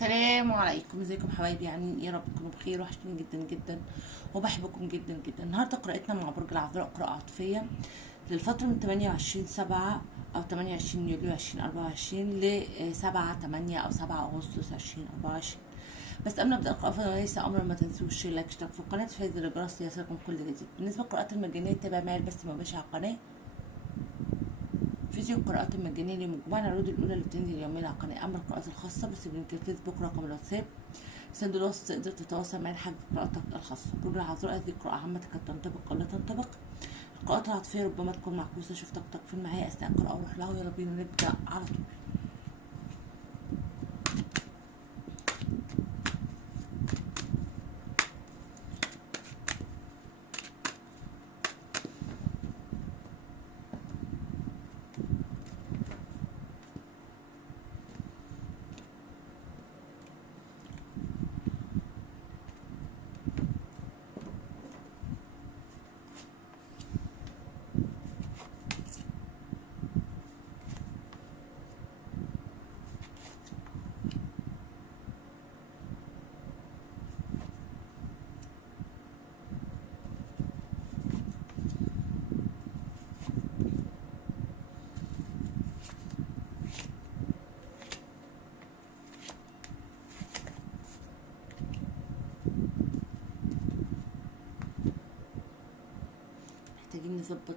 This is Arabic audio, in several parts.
السلام عليكم، ازيكم حبايبي؟ عاملين ايه؟ رب تكونوا بخير. وحشتوني جدا جدا وبحبكم جدا جدا. النهارده قراءتنا مع برج العذراء قراءة عاطفية للفترة من 28/7 أو 28 يوليو 2024 ل 7/8 أو 7 أغسطس 2024. بس قبل ما ابدا القراءة فليس امرا ما تنسوش لايك، اشتراك في القناة، تفعيل زر الجرس ليصلكم كل جديد. بالنسبة للقراءات المجانية تابع معايا البث المباشر على القناة. فيديو القراءات المجانية اليوم الجمعة، العروض الأولى اللي بتنزل يوميا على القناة. أما القراءات الخاصة بس بلينك الفيسبوك ورقم الواتساب صندوق الوصف، تقدر تتواصل معايا لحجز قراءتك الخاصة. برج العذراء، هذه قراءة عامة قد تنطبق أو لا تنطبق. القراءات العاطفية ربما تكون معكوسة. شوف طاقتك فين معايا أثناء القراءة وروح لها. يلا بينا نبدأ على طول. محتاجين نظبط.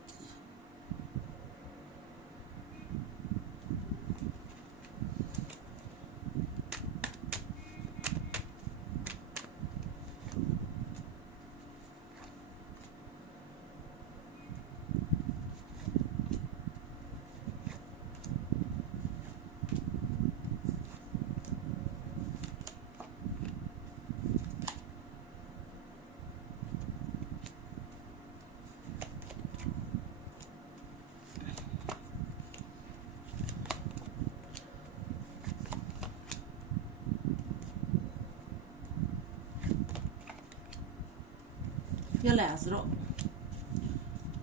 يلا يا عذراء،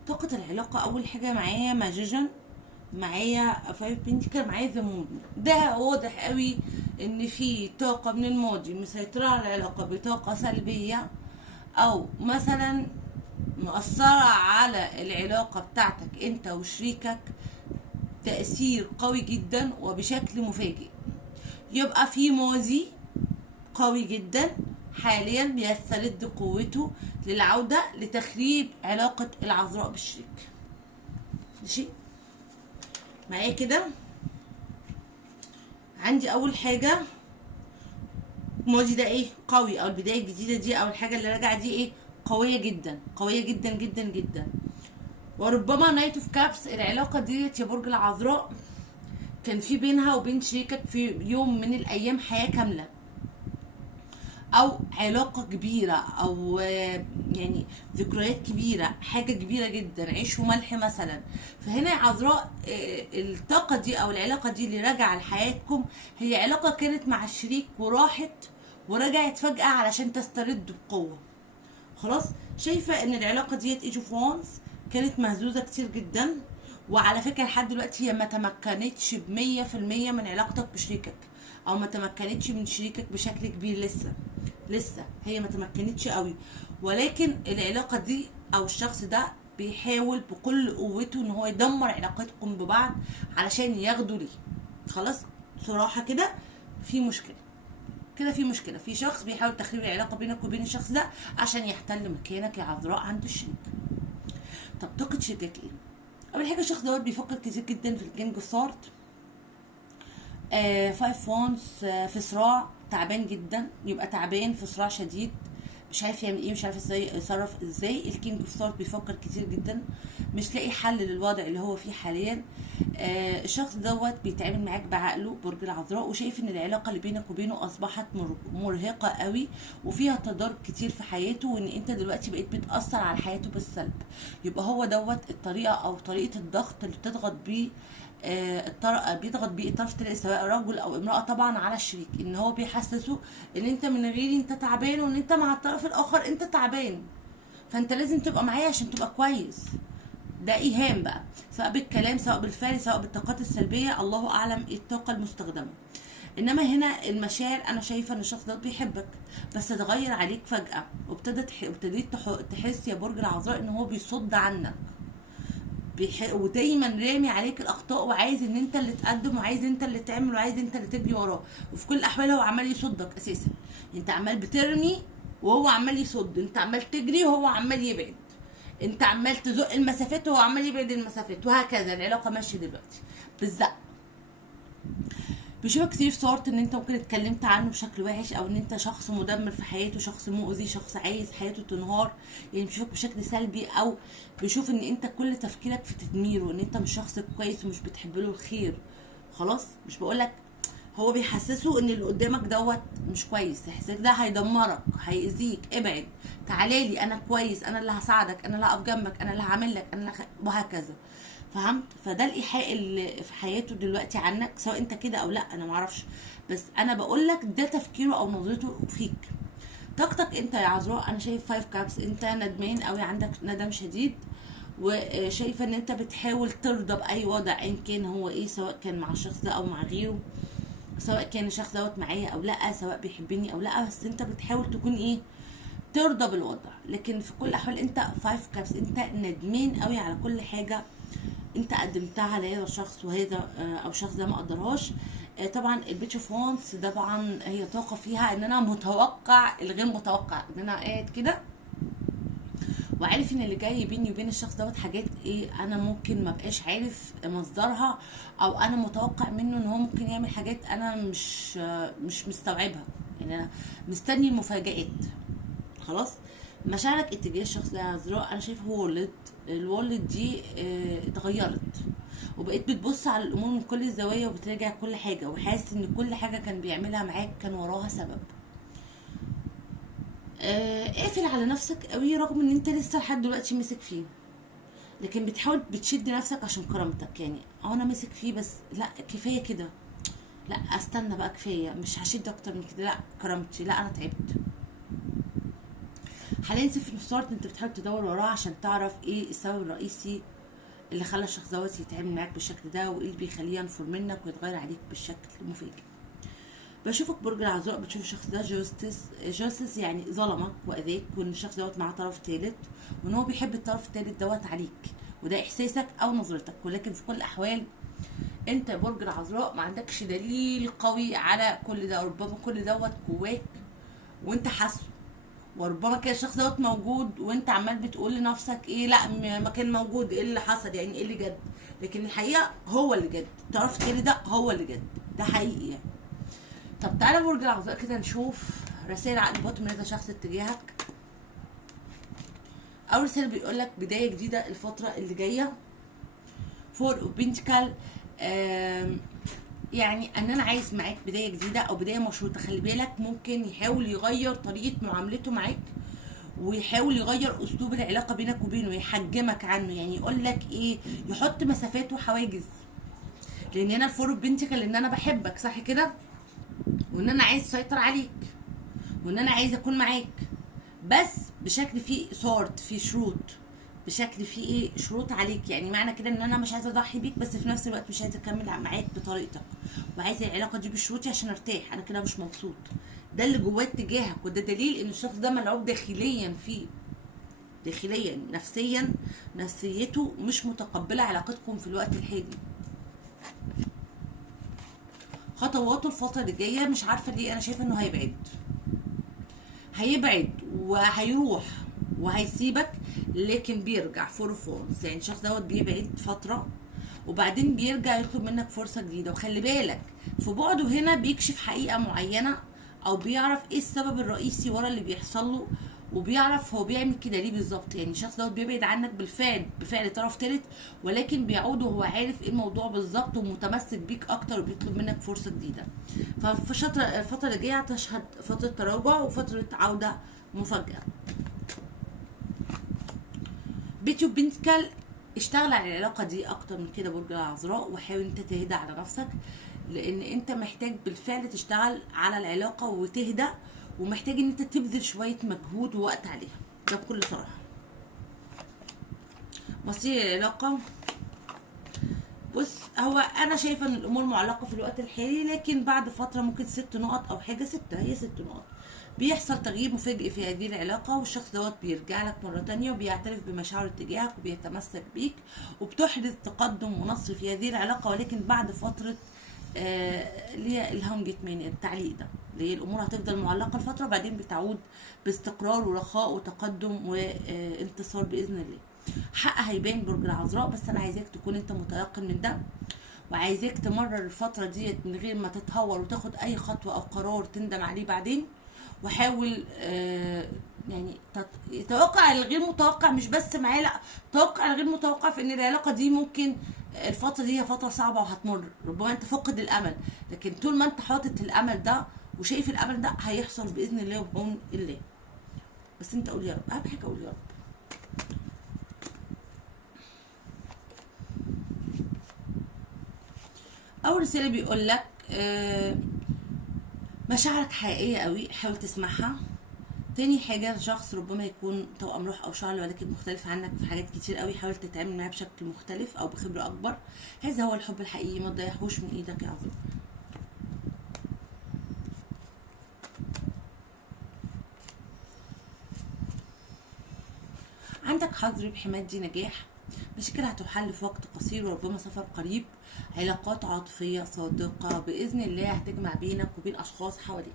طاقة العلاقة أول حاجة معايا ماجيجن، معايا فايف بنتكل، معايا ذا مون. ده واضح قوي ان في طاقة من الماضي مسيطرة على العلاقة بطاقة سلبية، او مثلا مؤثرة على العلاقة بتاعتك انت وشريكك تأثير قوي جدا وبشكل مفاجئ. يبقى في ماضي قوي جدا حاليا بيسترد قوته للعودة لتخريب علاقة العذراء بالشريك. ماشي معايا كده؟ عندي اول حاجة الماضي ده ايه؟ قوي، او البداية الجديدة دي او الحاجة اللي راجعة دي ايه؟ قوية جدا، قوية جدا جدا جدا. وربما نايت اوف كابس، العلاقة ديت يا برج العذراء كان في بينها وبين شريكك في يوم من الايام حياة كاملة، او علاقة كبيرة، او يعني ذكريات كبيرة، حاجة كبيرة جدا، عيش وملح مثلا. فهنا يا عذراء الطاقة دي او العلاقة دي اللي راجعة لحياتكم هي علاقة كانت مع الشريك وراحت ورجعت فجأة علشان تسترد بقوة. خلاص، شايفة ان العلاقة ديت ايج اوف وانز كانت مهزوزة كتير جدا. وعلى فكرة لحد دلوقتي هي ما تمكنتش ب100% من علاقتك بشريكك، او ما تمكنتش من شريكك بشكل كبير. لسه هي ما تمكنتش قوي، ولكن العلاقة دي او الشخص ده بيحاول بكل قوته ان هو يدمر علاقتكم ببعض علشان ياخدوا ليه. خلاص، صراحة كده في مشكلة، كده في مشكلة، في شخص بيحاول تخريب العلاقة بينك وبين الشخص ده عشان يحتل مكانك يا عذراء عند الشريك. طب طاقة شريكك ايه؟ اول حاجة الشخص دوت بيفكر كتير جدا في الكينج اوف سورد، فايف وانز، في صراع تعبان جدا، يبقى تعبان في صراع شديد، مش عارف يعمل ايه، مش عارف ازاي يتصرف. ازاي الكينج اوف سورد بيفكر كتير جدا، مش لاقي حل للوضع اللي هو فيه حاليا. الشخص دوت بيتعامل معاك بعقله برج العذراء، وشايف ان العلاقه اللي بينك وبينه اصبحت مرهقه قوي وفيها تضارب كتير في حياته، وان انت دلوقتي بقيت بتاثر على حياته بالسلب. يبقى هو دوت الطريقه او طريقه الضغط اللي بتضغط بيه بيضغط بيه الطرف التاني سواء رجل او امراه طبعا على الشريك، ان هو بيحسسه ان انت من غيري انت تعبان، وان انت مع الطرف الاخر انت تعبان، فانت لازم تبقى معايا عشان تبقى كويس. ده ايهام بقى، سواء بالكلام سواء بالفعل سواء بالطاقات السلبيه، الله اعلم ايه الطاقه المستخدمه. انما هنا المشاعر انا شايفه ان الشخص ده بيحبك، بس اتغير عليك فجاه، ابتديت تحس يا برج العذراء ان هو بيصد عنك، ودايما رامي عليك الاخطاء، وعايز ان انت اللي تقدم، وعايز انت اللي تعمل، وعايز انت اللي تجري وراه، وفي كل الاحوال هو عمال يصدك اساسا. انت عمال بترمي وهو عمال يصد، انت عمال تجري وهو عمال يبعد، انت عمال تزق المسافات وهو عمال يبعد المسافات، وهكذا العلاقه ماشيه دلوقتي بالزق. بيشوفك كتير في صورة ان انت ممكن اتكلمت عنه بشكل وحش، او ان انت شخص مدمر في حياته، شخص مؤذي، شخص عايز حياته تنهار، يعني بيشوفك بشكل سلبي، او بيشوف ان انت كل تفكيرك في تدميره، ان انت مش شخص كويس ومش بتحب له الخير. خلاص مش بقولك، هو بيحسسه ان اللي قدامك دوت مش كويس، يحسسك ده هيدمرك، هيأذيك، ابعد، تعالى لي انا كويس، انا اللي هساعدك، انا اللي هقف جنبك، انا اللي هعمل لك، انا اللي وهكذا. فهمت؟ فده الايحاء اللي في حياته دلوقتي عنك، سواء انت كده او لا انا معرفش، بس انا بقول لك ده تفكيره او نظرته فيك. طاقتك انت يا عذراء، انا شايف 5 كابس، انت ندمان قوي، عندك ندم شديد، وشايفه ان انت بتحاول ترضى باي وضع ان كان هو ايه، سواء كان مع الشخص ده او مع غيره، سواء كان الشخص دوت معايا او لا، سواء بيحبني او لا، بس انت بتحاول تكون ايه، ترضى بالوضع. لكن في كل الاحوال انت 5 كابس، انت ندمان قوي على كل حاجه انت قدمتها لهذا الشخص، وهذا او الشخص ده ما قدرهاش. طبعا البيتش اوف وانس ده طبعا هي طاقه فيها ان انا متوقع الغير متوقع، ان انا قاعد كده وعارف ان اللي جاي بيني وبين الشخص دوت حاجات ايه، انا ممكن ما بقاش عارف مصدرها، او انا متوقع منه ان هو ممكن يعمل حاجات انا مش مستوعبها، يعني انا مستني المفاجآت. خلاص. مشاعرك اتجاه الشخص ده يا عذراء، انا شايفه وولد، الوولد دي اتغيرت، وبقيت بتبص على الامور من كل الزوايا، وبتراجع كل حاجه، وحاسس ان كل حاجه كان بيعملها معاك كان وراها سبب. اقفل على نفسك قوي، رغم ان انت لسه لحد دلوقتي ماسك فيه، لكن بتحاول بتشد نفسك عشان كرامتك، يعني انا ماسك فيه بس لا كفايه كده، لا استنى بقى كفايه، مش هشد اكتر من كده، لا كرامتي، لا انا تعبت. حاليا في نفسارت انت بتحاول تدور وراه عشان تعرف ايه السبب الرئيسي اللي خلى الشخص دوت يتعامل معاك بالشكل ده، وايه اللي بيخليه ينفر منك ويتغير عليك بالشكل المفاجئ. بشوفك برج العذراء، بتشوف الشخص ده جاستس يعني ظلمك واذاك، وان الشخص دوت معاه طرف ثالث، وان هو بيحب الطرف الثالث دوت عليك، وده احساسك او نظرتك. ولكن في كل الاحوال انت برج العذراء ما عندكش دليل قوي على كل ده، ربما كل دوت جواك وانت حاسه، وربما كان الشخص دوت موجود وانت عمال بتقول لنفسك ايه، لا ما كان موجود، ايه اللي حصل، يعني ايه اللي جد، لكن الحقيقه هو اللي جد، الطرف التاني ده هو اللي جد، ده حقيقي يعني. طب تعالى برج العذراء كده نشوف رسائل عقل باطن من هذا الشخص اتجاهك. اول رساله بيقول لك بدايه جديده الفتره اللي جايه، فور اوف بنتكل، يعني ان انا عايز معاك بدايه جديده او بدايه مشروطه. خلي بالك ممكن يحاول يغير طريقه معاملته معاك، ويحاول يغير اسلوب العلاقه بينك وبينه، يحجمك عنه، يعني يقول لك ايه، يحط مسافات وحواجز، لان انا الفور اوف بنتكل ان انا بحبك، صح كده، وان انا عايز اسيطر عليك، وان انا عايز اكون معاك، بس بشكل فيه صارت فيه شروط، بشكل فيه ايه، شروط عليك، يعني معنى كده ان انا مش عايزه اضحي بيك، بس في نفس الوقت مش عايزه اكمل معاك بطريقتك، وعايزه العلاقه دي بشروطي عشان ارتاح، انا كده مش مبسوط. ده اللي جواه اتجاهك، وده دليل ان الشخص ده ملعوب داخليا فيه، داخليا نفسيا، نفسيته مش متقبله علاقتكم في الوقت الحالي. خطواته الفتره اللي جايه مش عارفه ليه انا شايفه انه هيبعد وهيروح وهيسيبك، لكن بيرجع فور فورس، يعني الشخص دوت بيبعد فتره وبعدين بيرجع يطلب منك فرصه جديده. وخلي بالك في بعده هنا بيكشف حقيقه معينه، او بيعرف ايه السبب الرئيسي ورا اللي بيحصل له، وبيعرف هو بيعمل كده ليه بالظبط. يعني الشخص دوت بيبعد عنك بفعل طرف ثالث، ولكن بيعود وهو عارف ايه الموضوع بالظبط، ومتمسك بيك اكتر، وبيطلب منك فرصه جديده. ففي الفتره اللي جايه هتشهد فتره تراجع وفتره عوده مفاجاه. بيتيو بنتكل، اشتغل على العلاقه دي اكتر من كده برج العذراء، وحاول انت تهدى على نفسك، لان انت محتاج بالفعل تشتغل على العلاقه وتهدى، ومحتاج ان انت تبذل شويه مجهود ووقت عليها، ده بكل صراحه. مصير العلاقه بص، هو انا شايفه ان الامور معلقه في الوقت الحالي، لكن بعد فتره ممكن 6 نقط او حاجه، ستة، هي 6 نقط. بيحصل تغيير مفاجئ في هذه العلاقة، والشخص دوت بيرجع لك مرة تانية وبيعترف بمشاعره تجاهك وبيتمسك بيك، وبتحدث تقدم ونصر في هذه العلاقة، ولكن بعد فترة اللي هي الهانجتمان، التعليق ده، اللي هي الأمور هتفضل معلقة لفترة، وبعدين بتعود باستقرار ورخاء وتقدم وانتصار بإذن الله. حق هيبان برج العذراء، بس أنا عايزاك تكون أنت متيقن من ده، وعايزاك تمرر الفترة ديت من غير ما تتهور وتاخد أي خطوة أو قرار تندم عليه بعدين. وحاول يعني توقع الغير متوقع، مش بس معاه، لا، توقع الغير متوقع في ان العلاقه دي ممكن الفتره دي هي فتره صعبه وهتمر، ربما انت فقد الامل، لكن طول ما انت حاطط الامل ده وشايف الامل ده هيحصل باذن الله وبعون الله. بس انت قول يا رب، اهم حاجه قول يا رب. اول رساله بيقول لك مشاعرك حقيقيه قوي، حاول تسمعها. تاني حاجة، شخص ربما يكون توأم روح أو شعر ولكن مختلف عنك في حاجات كتير قوي، حاول تتعامل معاه بشكل مختلف أو بخبرة أكبر. هذا هو الحب الحقيقي، ما تضيعهوش من إيدك يا عظيم. عندك حظ ربح مادي، نجاح، مشاكل هتحل في وقت قصير وربما سفر قريب، علاقات عاطفية صادقة بإذن الله هتجمع بينك وبين أشخاص حواليك.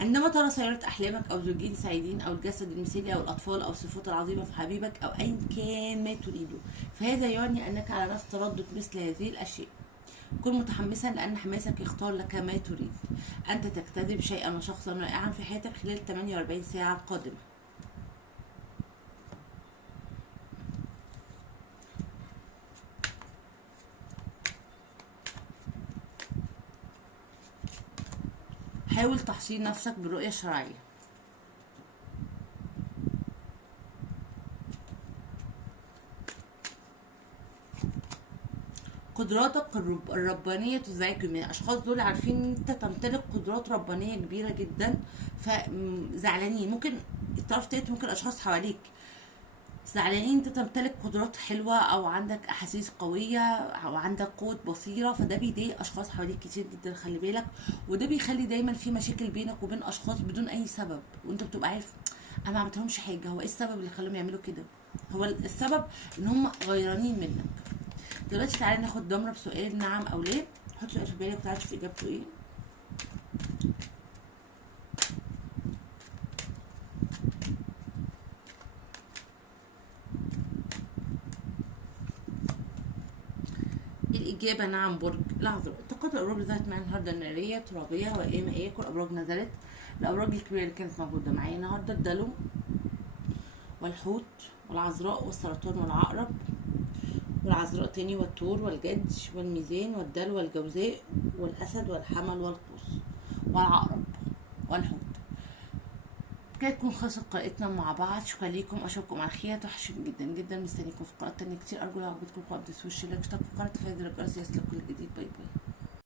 عندما ترى سيارة أحلامك أو زوجين سعيدين أو الجسد المثالي أو الأطفال أو الصفات العظيمة في حبيبك أو أيا كان ما تريده، فهذا يعني أنك على نفس تردد مثل هذه الأشياء. كن متحمسا لأن حماسك يختار لك ما تريد. أنت تجتذب شيئا وشخصا رائعا في حياتك خلال 48 ساعة القادمة. حاول تحصين نفسك بالرؤية الشرعية. قدراتك الربانية تزعجك من الأشخاص دول، عارفين إن أنت تمتلك قدرات ربانية كبيرة جدا، فزعلانين. ممكن الطرف التالت، ممكن أشخاص حواليك زعلانين انت تمتلك قدرات حلوة او عندك احاسيس قوية او عندك قوة بصيرة، فده بيضايق اشخاص حواليك كتير جدا، خلي بالك. وده بيخلي دايما في مشاكل بينك وبين اشخاص بدون اي سبب، وانت بتبقى عارف انا ما عملتلهمش حاجة، هو ايه السبب اللي خلاهم يعملوا كده؟ هو السبب ان هم غيرانين منك. دلوقتي تعالى ناخد ضمرة بسؤال نعم او لا. حط سؤال في بالك وتعالى تشوف اجابته ايه. الإجابة نعم، برج العذراء. الطاقات الأبراج اللي ظهرت معايا النهاردة النارية، ترابية، وإيه مائية. كل الأبراج نزلت. الأبراج الكبيرة اللي كانت موجودة معايا النهاردة الدلو والحوت والعذراء والسرطان والعقرب، والعذراء تاني والثور والجدي والميزان والدلو والجوزاء والأسد والحمل والقوس والعقرب والحوت. كده تكون خلصت قراءتنا مع بعض. شكرا ليكم، اشوفكم على خير. توحشوني جدا جدا، مستنيكم في قراءات تانية كتير. ارجو لو عجبتكم القراءة ما تنسوش الاشتراك في القناة، تفعيل زر الجرس ليصلك كل جديد. باي باي.